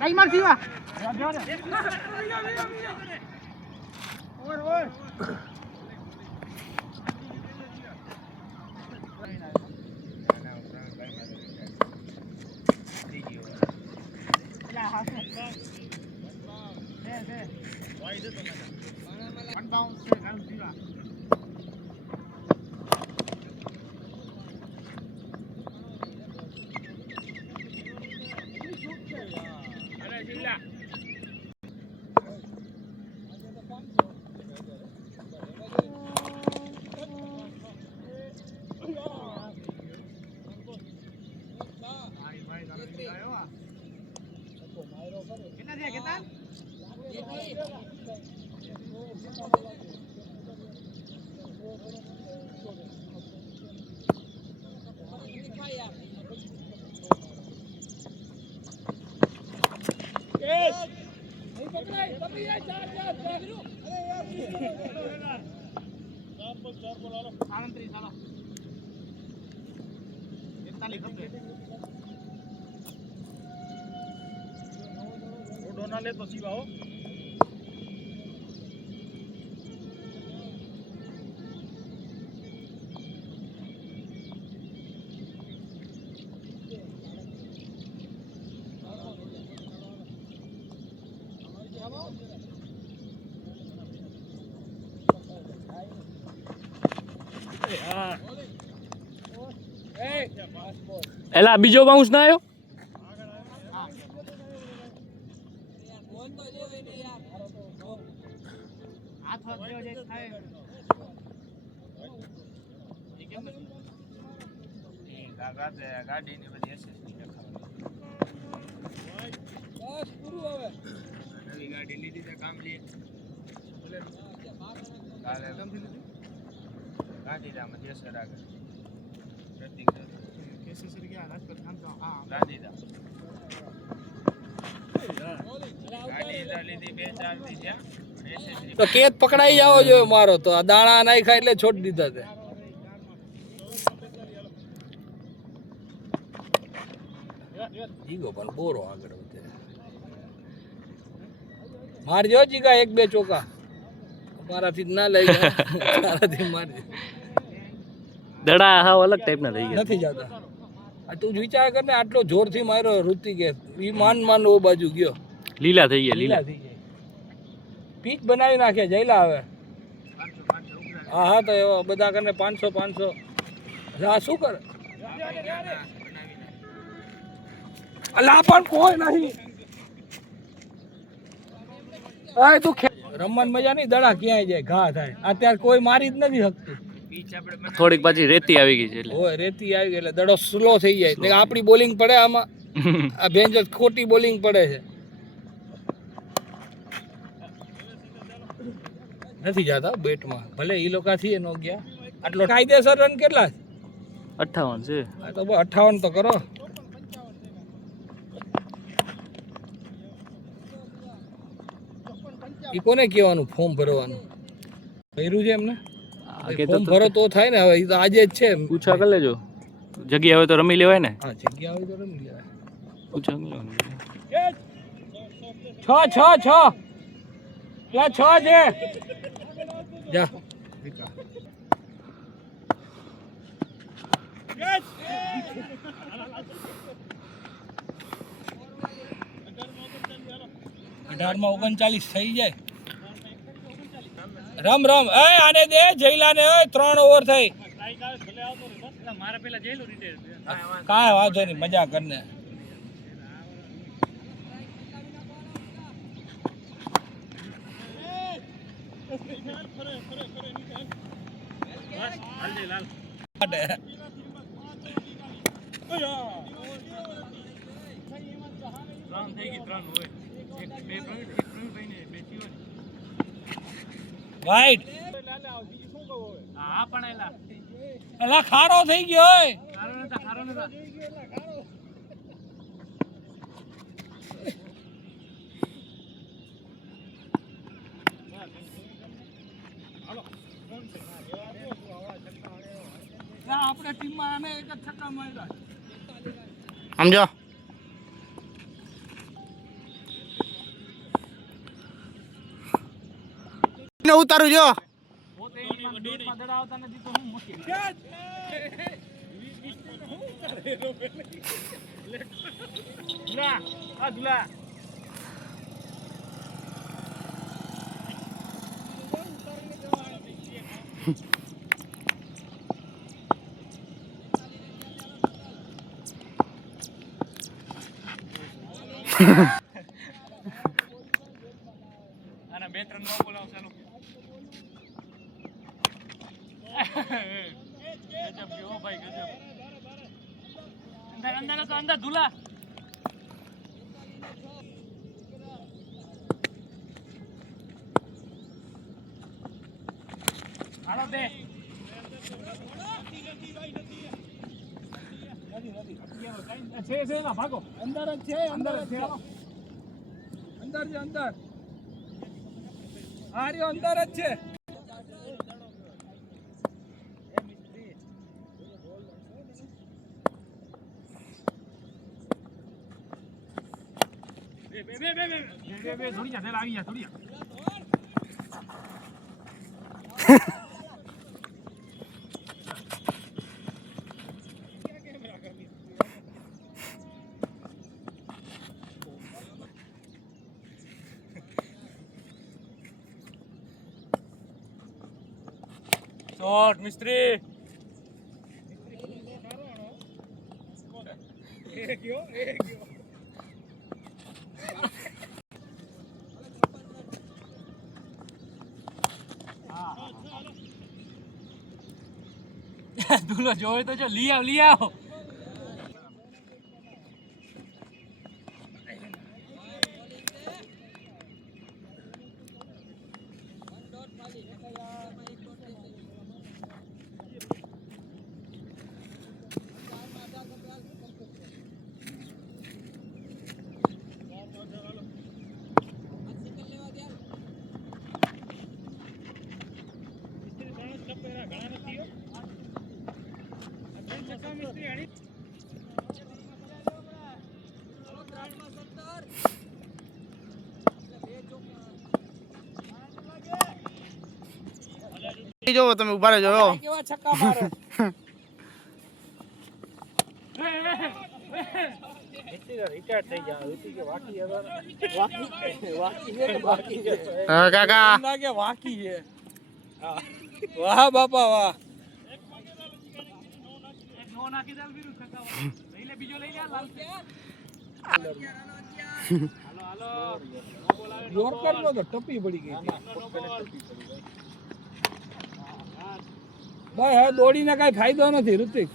કઈ માર જીવા ઓર ઓર ले तो सीवा हो એલા બીજો બાઉન્સ ના આવ્યો ગાડી ની બધી એસએસડી લખાવવાની બસ પૂરું હવે નવી ગાડી લીધી છે કામ લે કાલે ગાંધીધામ દેસર આગળ પ્રતિક કેસેસર ગયા રાજકોટ કામ તો હા ગાંધીધામ ગાડી લીધી 2-4 દી છે એસએસડી તો કેત પકડાઈ જાવો જોઈએ મારો તો આ દાણા નાખ્યા એટલે છોડી દીધા તે જીગો પણ બોરો આગળ વધે મારજો જીગા 1-2 ચોકા મારાથી ના લઈ જાય તારાથી મારજો દડા હાવ અલગ ટાઈપ ના થઈ ગયા નથી જતા આ તું વિચાર કર ને આટલો જોરથી માર્યો ઋતિકે ઈ માન ઓ બાજુ ગયો લીલા થઈ ગયા લીલા થઈ જાય પીચ બનાવી નાખે જઈલા હવે હા હા તો એવા બધા કરને 500 આ શું કરે અલા પણ કોઈ નહીં આય તું રમવાની મજા નહીં દડા ક્યાંય જાય ઘા થાય અત્યારે કોઈ મારી જ નથી શકતું થોડીક પાછી રેતી આવી ગઈ છે એટલે ઓય રેતી આવી ગઈ એટલે દડો સ્લો થઈ જાય ને આપણી બોલિંગ પડે આમાં આ ભેંજ ખોટી બોલિંગ પડે છે નથી જાતા બેટમાં ભલે ઈ લોકાથી નો ગયા આટલો કાયદેસર રન કેટલા છે 58 છે આ તો 58 તો કરો ઈ કોને કહેવાનું ફોર્મ ભરવાનું ભર્યું છે એમને ફોર્મ ભરો તો થાય ને હવે ઈ તો આજે જ છે પૂછા કરી લેજો જગ્યા હોય તો રમી લેવાય ને હા જગ્યા હોય તો રમી લેવાય પૂછા કરી લેવાનું 6 છે જા અઢારમાં 39 થઈ જાય રમ એ આને દે જયલાને 3 ઓવર થઈ મારા પેલા જઈલો રીતે કાંઈ વાંધો નહીં મજા કરને રાઈટ હા પણ એલા ખારો થઈ ગયો ખારો નતા આપણે ટીમમાં આને એક જ છક્કા માર્યા સમજો ઉતારું જો પોતે એમાં બેટમાં દડા આવતા નથી તો હું મુશ્કેલ ધુલા આ ધુલા આના બે ત્રણ નો બોલાવ ચાલુ ગજબ કે ઓ ભાઈ ગજબ અંદર અંદર તો અંદર ધુલા હાલો બે છે ના ભાગો અંદર જ છે અંદર જ છે અંદર છે અંદર આ રહ્યો અંદર જ છે બે થોડી જા આવી જા થોડી શોટ મિસ્ત્રી ધુલો જોવે તો જો લઈ આવો જોવો તમે ઉભા રહેજો જો કેવા છક્કા મારે હા કાકા લાગે વાકી છે વાહ બાપા વાહ નો નાખી દાલ બીરું ખકાવા લઈ લે બીજો લઈ લે લાલ હાલો જોર કરલો તો ટપી પડી ગઈ ભાઈ હવે દોડીને કઈ ફાયદો નથી ઋતિક